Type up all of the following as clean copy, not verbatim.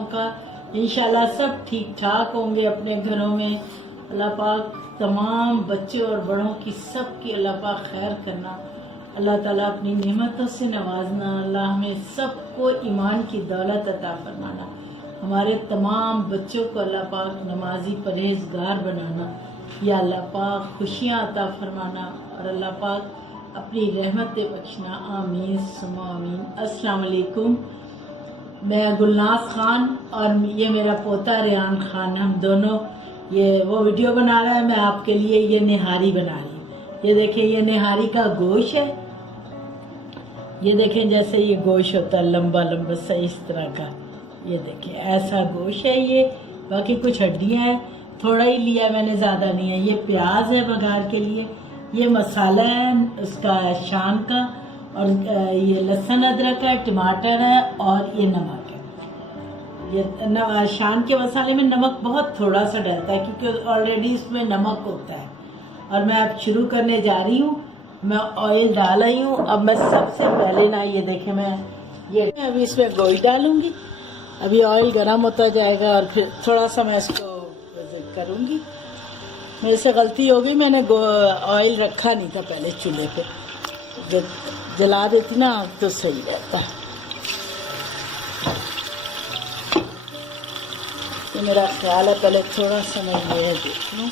लोगों का इंशाल्लाह सब ठीक ठाक होंगे अपने घरों में। अल्लाह पाक तमाम बच्चे और बड़ों की सबकी अल्लाह पाक खैर करना, अल्लाह ताला अपनी नेमतों से नवाजना, अल्लाह हमें सबको ईमान की दौलत अता फरमाना, हमारे तमाम बच्चों को अल्लाह पाक नमाजी परहेजगार बनाना, या अल्लाह पाक खुशियाँ अता फरमाना और अल्लाह पाक अपनी रहमत बख्शना। आमीन सुम्मा आमीन। अस्सलाम वालेकुम। मैं गुलनाज खान और ये मेरा पोता रेहान खान, हम दोनों ये वो वीडियो बना रहा है। मैं आपके लिए ये निहारी बना रही हूँ। ये देखें, ये निहारी का गोश्त है। ये देखें जैसे ये गोश्त होता है लंबा लंबा सा, इस तरह का। ये देखें ऐसा गोश्त है ये। बाकी कुछ हड्डियाँ हैं, थोड़ा ही लिया मैंने, ज़्यादा नहीं है। ये प्याज है बघार के लिए, ये मसाला है उसका शान का, और ये लहसुन अदरक है, टमाटर है और ये नमक है। ये शान के मसाले में नमक बहुत थोड़ा सा डलता है क्योंकि ऑलरेडी इसमें नमक होता है। और मैं अब शुरू करने जा रही हूँ। मैं ऑयल डाल आई हूँ। अब मैं सबसे पहले ना ये देखें, मैं अभी इसमें गोश्त डालूंगी। अभी ऑयल गर्म होता जाएगा और फिर थोड़ा सा मैं इसको करूँगी। मेरे से गलती हो गई, मैंने ऑयल रखा नहीं था पहले चूल्हे पे। जब जला देती ना तो सही रहता। तो मेरा ख्याल है पहले थोड़ा सा मैं ये देख लूँ।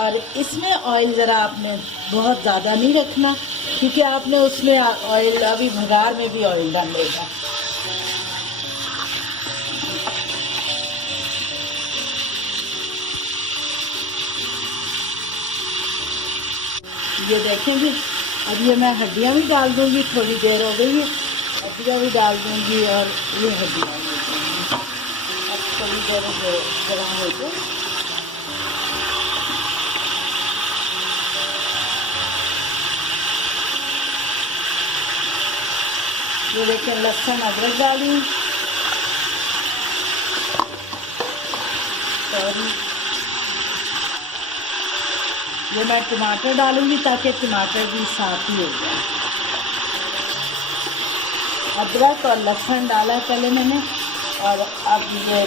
और इसमें ऑयल ज़रा आपने बहुत ज़्यादा नहीं रखना क्योंकि आपने उसमें ऑयल, अभी भगार में भी ऑयल डालेगा। ये देखेंगे। अब ये मैं हड्डियाँ भी डाल दूँगी, थोड़ी देर हो गई है, हड्डियाँ भी डाल दूँगी और ये हड्डियाँ भी दूँगी। अब थोड़ी देर गर्म हो जाए। ये देखें लहसुन अदरक डाली, सॉरी ये मैं टमाटर डालूंगी ताकि टमाटर भी साथ ही हो जाए। अदरक और लहसुन डाला पहले मैंने, और अब ये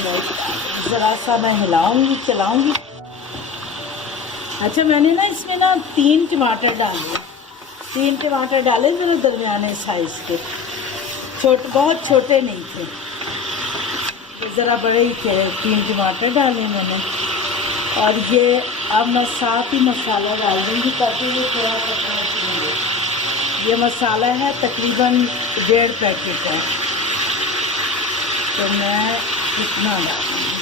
ज़रा सा मैं हिलाऊंगी, चलाऊंगी। अच्छा, मैंने ना इसमें ना 3 टमाटर डाले। 3 टमाटर डाले मेरे दरमियाने साइज़ के, बहुत छोटे नहीं थे, तो ज़रा बड़े ही थे। 3 टमाटर डाले मैंने। और ये अब मैं साथ ही मसाला डाल दूँगी ताकि ये थोड़ा सा। ये मसाला है तकरीबन 1.5 पैकेट है, तो मैं इतना डालूँगी,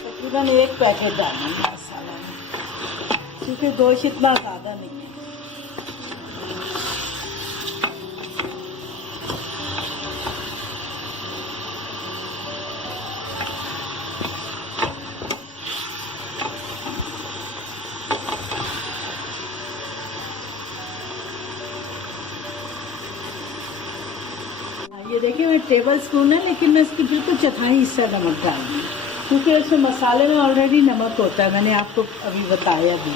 तकरीबन 1 पैकेट डालूँगी मसाला में क्योंकि गोश्त इतना ज़्यादा नहीं है। ये देखिए, मैं टेबल स्पून है लेकिन मैं इसकी बिल्कुल चौथाई हिस्सा नमक डाल दूँ क्योंकि उसमें मसाले में ऑलरेडी नमक होता है, मैंने आपको अभी बताया भी।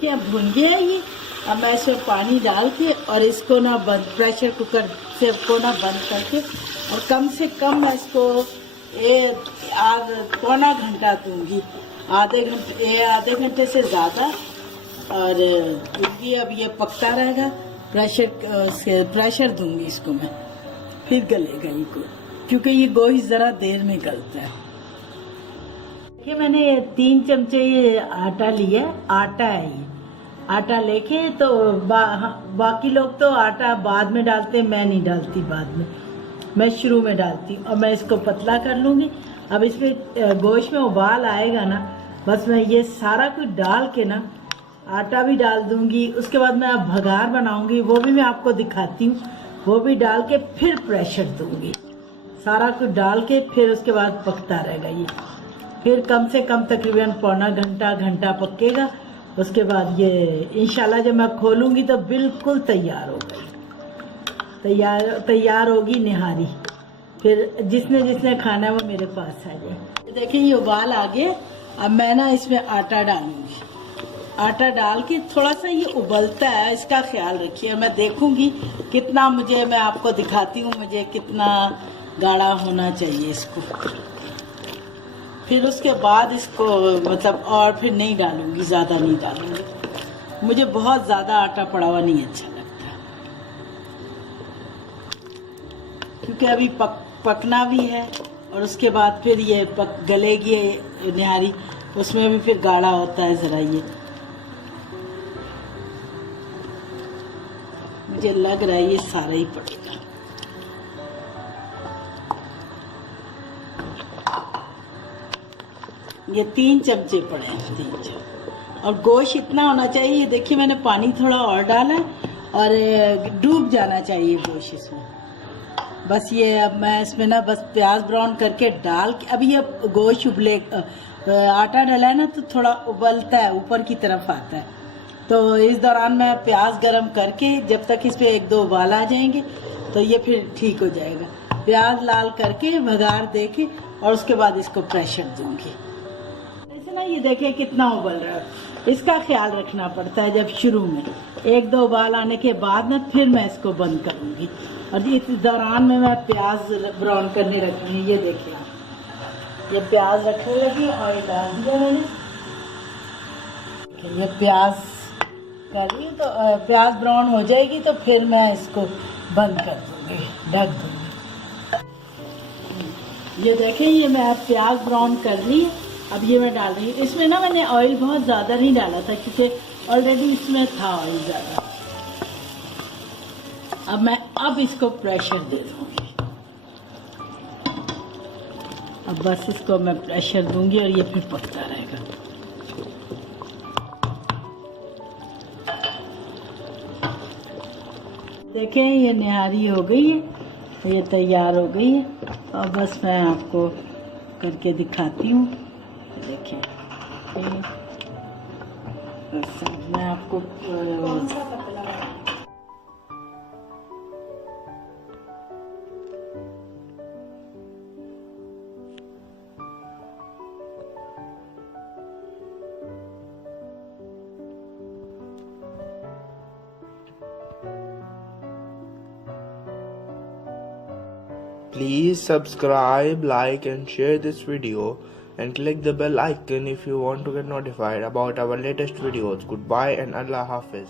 क्या भुन गया ये। अब मैं इसमें पानी डाल के और इसको ना बंद, प्रेशर कुकर से को ना बंद करके, और कम से कम मैं इसको पौना घंटा दूंगी, आधे घंटे से ज़्यादा। और दूंगी, अब ये पकता रहेगा। प्रेशर दूंगी इसको मैं, फिर गलेगा ये क्योंकि ये गोश्त ज़रा देर में गलता है। देखिए, मैंने 3 चमचे ये आटा लिया। आटा है ये, आटा लेके तो बाकी लोग तो आटा बाद में डालते, मैं नहीं डालती बाद में, मैं शुरू में डालती हूँ। और मैं इसको पतला कर लूँगी। अब इसमें गोश्त में उबाल आएगा ना, बस मैं ये सारा कुछ डाल के ना, आटा भी डाल दूँगी। उसके बाद मैं अब भगार बनाऊँगी, वो भी मैं आपको दिखाती हूँ। वो भी डाल के फिर प्रेशर दूँगी, सारा कुछ डाल के फिर उसके बाद पकता रहेगा ये। फिर कम से कम तकरीबन पौना घंटा पकेगा। उसके बाद ये इंशाल्लाह जब मैं खोलूँगी तो बिल्कुल तैयार हो गई, तैयार होगी निहारी। फिर जिसने जिसने खाना है वो मेरे पास आ जाए। देखिए ये उबाल आ गया। अब मैं ना इसमें आटा डालूंगी। आटा डाल के थोड़ा सा ये उबलता है, इसका ख्याल रखिए। मैं देखूंगी कितना, मैं आपको दिखाती हूँ मुझे कितना गाढ़ा होना चाहिए इसको। फिर उसके बाद इसको और फिर नहीं डालूंगी, ज़्यादा नहीं डालूंगी। मुझे बहुत ज़्यादा आटा पड़ा हुआ नहीं अच्छा लगता, क्योंकि अभी पकना भी है और उसके बाद फिर ये गलेगी निहारी, उसमें भी फिर गाढ़ा होता है ज़रा। ये मुझे लग रहा है ये सारा ही पड़ेगा। ये 3 चमचे पड़े हैं, 3 चमचे। और गोश्त इतना होना चाहिए, देखिए मैंने पानी थोड़ा और डाला है और डूब जाना चाहिए गोश्त इसमें। बस ये अब मैं इसमें ना बस प्याज ब्राउन करके डाल के, अभी ये गोश्त उबले, आटा डाला है ना तो थोड़ा उबलता है, ऊपर की तरफ आता है। तो इस दौरान मैं प्याज गरम करके, जब तक इस पे 1-2 उबाल आ जाएंगे तो ये फिर ठीक हो जाएगा। प्याज लाल करके भगार दे के और उसके बाद इसको प्रेशर दूंगी। ऐसे ना ये देखें कितना उबल रहा है, इसका ख्याल रखना पड़ता है। जब शुरू में 1-2 उबाल आने के बाद ना फिर मैं इसको बंद करूंगी। और इस दौरान में मैं प्याज ब्राउन करने रखूंगी। ये देखिए ये प्याज रखने लगी, ऑयल डाल दिया मैंने। ये प्याज कर रही तो प्याज ब्राउन हो जाएगी तो फिर मैं इसको बंद कर दूंगी, ढक दूंगी। ये देखें ये मैं अब प्याज ब्राउन कर ली। अब ये मैं डाल रही हूँ इसमें ना, मैंने ऑयल बहुत ज़्यादा नहीं डाला था क्योंकि ऑलरेडी इसमें था ऑयल ज़्यादा। अब इसको प्रेशर दे दूंगी। अब बस इसको मैं प्रेशर दूंगी और ये फिर पकता रहेगा। देखें ये निहारी हो गई है, ये तैयार हो गई है। और बस मैं आपको करके दिखाती हूँ। देखिए मैं आपको Please subscribe, like and share this video and click the bell icon if you want to get notified about our latest videos. Goodbye and Allah Hafiz.